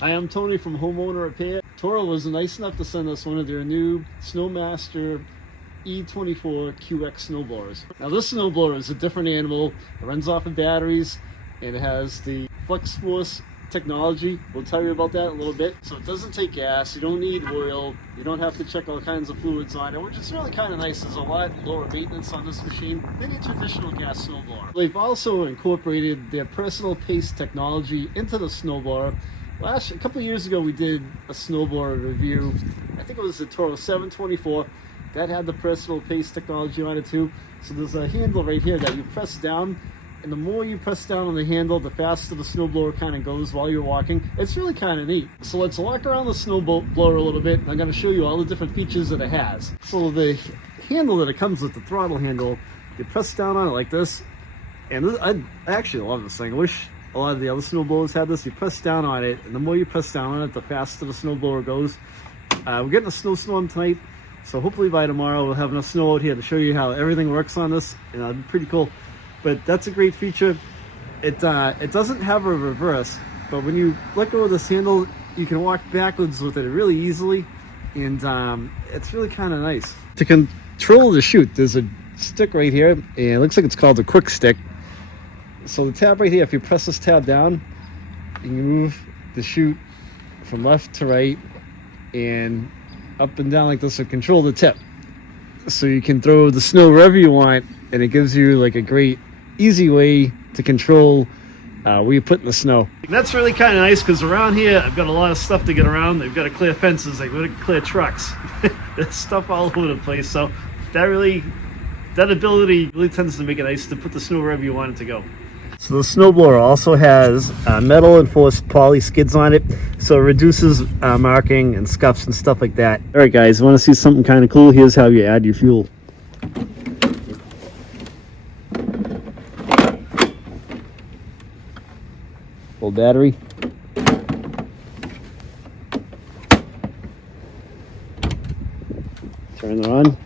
Hi, I'm Tony from Homeowner Repair. Toro was nice enough to send us one of their new SnowMaster E24 QX snowblowers. Now this snowblower is a different animal. It runs off of batteries and it has the flex force technology. We'll tell you about that in a little bit. So it doesn't take gas, you don't need oil, you don't have to check all kinds of fluids on it, which is really kind of nice. There's a lot lower maintenance on this machine than a traditional gas snowblower. They've also incorporated their personal pace technology into the snowblower. A couple of years ago we did a snowblower review. I think it was the Toro 724. That had the personal pace technology on it too. So there's a handle right here that you press down, and the more you press down on the handle, the faster the snowblower kind of goes while you're walking. It's really kind of neat. So let's walk around the snowblower a little bit. I'm going to show you all the different features that it has. So the handle that it comes with, the throttle handle, you press down on it like this. And I actually love this thing. I wish a lot of the other snowblowers had this. You press down on it, and the more you press down on it, the faster the snowblower goes. We're getting a snowstorm tonight, so hopefully by tomorrow we'll have enough snow out here to show you how everything works on this. And it'll be pretty cool. But that's a great feature. It doesn't have a reverse, but when you let go of this handle, you can walk backwards with it really easily, and it's really kind of nice. To control the chute, there's a stick right here, and it looks like it's called the quick stick. So the tab right here, if you press this tab down, you can move the chute from left to right and up and down like this to control the tip. So you can throw the snow wherever you want, and it gives you like a great easy way to control where you're putting the snow. And that's really kind of nice because around here I've got a lot of stuff to get around. They've got to clear fences, they've got to clear trucks. There's stuff all over the place. So that ability really tends to make it nice to put the snow wherever you want it to go. So the snowblower also has metal enforced poly skids on it, so it reduces marking and scuffs and stuff like that. All right guys, want to see something kind of cool? Here's how you add your fuel. Full battery. Turn it on.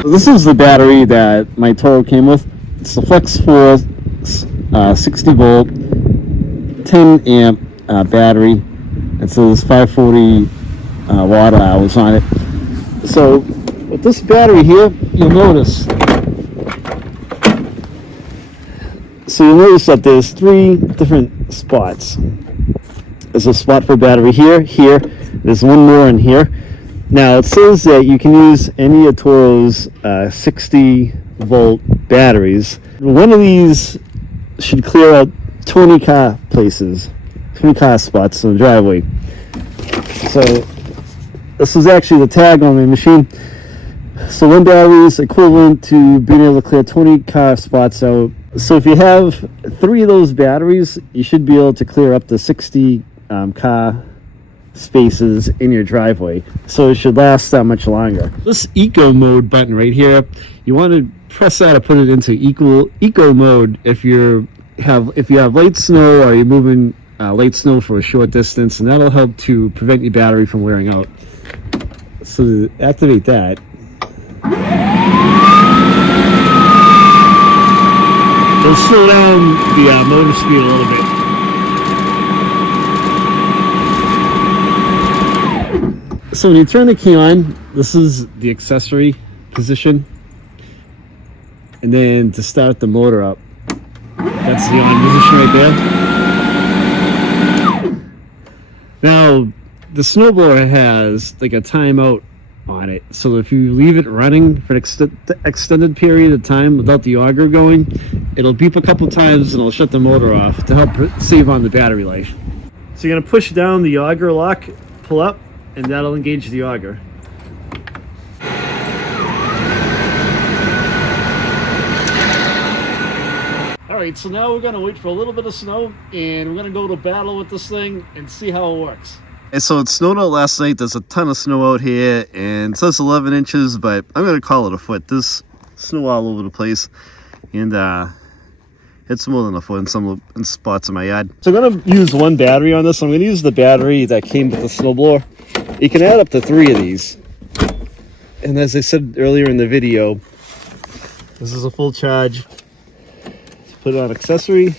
So this is the battery that my Toro came with. It's the Flex Force 60 volt 10 amp battery, and so there's 540 watt hours on it. So with this battery here, you'll notice that there's 3 different spots. There's a spot for battery here, there's one more in here. Now it says that you can use any of Toro's 60 volt batteries. One of these should clear out 20 car spots in the driveway. So this is actually the tag on the machine. So one battery is equivalent to being able to clear 20 car spots out. So if you have 3 of those batteries, you should be able to clear up to 60 car spaces in your driveway. So it should last that much longer. This eco mode button right here, you want to press that to put it into eco mode if you have light snow or you're moving light snow for a short distance, and that'll help to prevent your battery from wearing out. So to activate that, it'll slow down the motor speed a little bit. So when you turn the key on, this is the accessory position. And then to start the motor up, that's the on position right there. Now, the snowblower has like a timeout on it. So if you leave it running for an extended period of time without the auger going, it'll beep a couple times and it'll shut the motor off to help save on the battery life. So you're gonna push down the auger lock, pull up, and that'll engage the auger. Alright, so now we're going to wait for a little bit of snow, and we're going to go to battle with this thing and see how it works. And so it snowed out last night. There's a ton of snow out here, and it says 11 inches, but I'm going to call it a foot. There's snow all over the place, and it's more than a foot in some spots in my yard. So I'm going to use one battery on this. I'm going to use the battery that came with the snowblower. You can add up to 3 of these. And as I said earlier in the video, this is a full charge. Put it on accessory.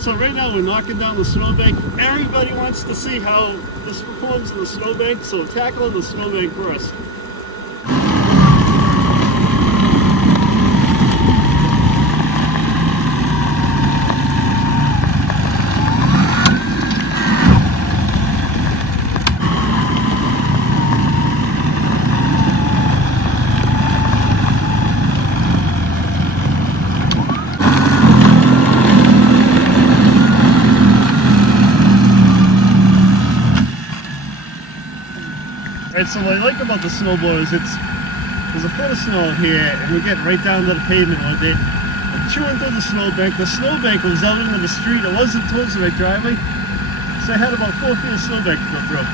So right now we're knocking down the snowbank. Everybody wants to see how this performs in the snowbank, so tackling the snowbank first. So what I like about the snowblower is there's a foot of snow here, and we get right down to the pavement with it. I'm chewing through the snowbank. The snowbank was out into the street. It wasn't towards my driveway, so I had about 4 feet of snowbank to go through.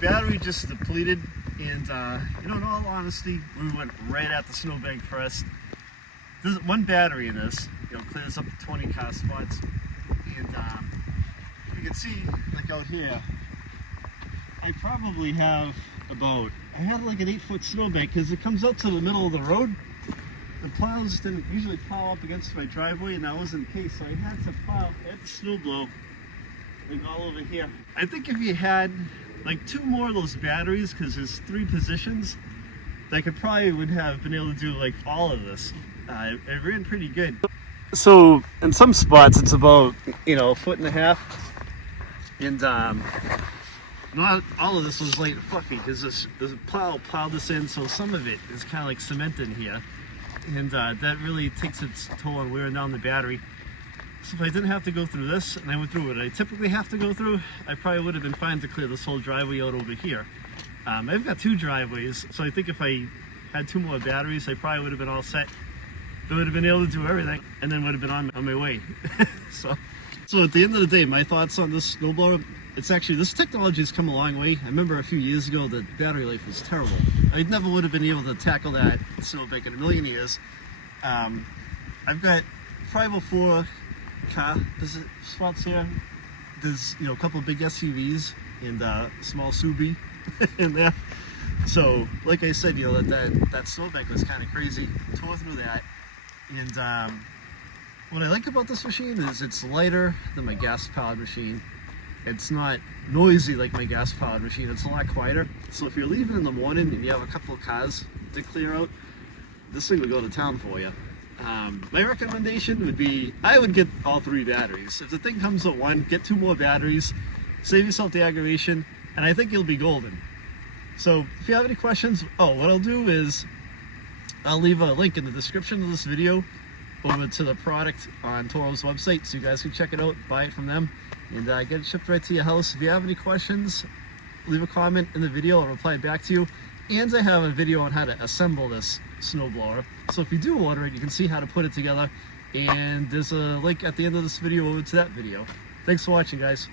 Battery just depleted, and you know, in all honesty, we went right at the snowbank first. There's one battery in this, you know, clears up to 20 car spots, and you can see, like out here, I probably have I have like an 8-foot snowbank, because it comes out to the middle of the road. The plows didn't usually plow up against my driveway, and that wasn't the case, so I had to plow at the snowblow like all over here. I think if you had like 2 more of those batteries, because there's 3 positions, I would have been able to do like all of this. It ran pretty good. So in some spots it's about, you know, 1.5 feet, and not all of this was light and fluffy, because the plow plowed this in, so some of it is kind of like cement in here, and that really takes its toll on wearing down the battery. So if I didn't have to go through this, and I went through what I typically have to go through, I probably would have been fine to clear this whole driveway out over here. I've got 2 driveways, so I think if I had 2 more batteries, I probably would have been all set. I would have been able to do everything, and then would have been on my way. So at the end of the day, my thoughts on this snowblower, this technology has come a long way. I remember a few years ago that battery life was terrible. I never would have been able to tackle that snowbank in a million years. I've got 5 or 4 car spots here. There's, you know, a couple of big SUVs and a small Subi in there. So like I said, you know, that snowbank was kind of crazy. Tore through that, and what I like about this machine is it's lighter than my gas powered machine. It's not noisy like my gas powered machine. It's a lot quieter. So if you're leaving in the morning and you have a couple of cars to clear out, this thing would go to town for you. My recommendation would be, I would get all 3 batteries. If the thing comes with 1, get 2 more batteries, save yourself the aggravation, and I think you'll be golden. So if you have any questions, what I'll do is I'll leave a link in the description of this video over to the product on Toro's website, so you guys can check it out, buy it from them. and get it shipped right to your house. If you have any questions, leave a comment in the video. I'll reply back to you. And I have a video on how to assemble this snowblower. So if you do order it, you can see how to put it together. And there's a link at the end of this video over to that video. Thanks for watching, guys.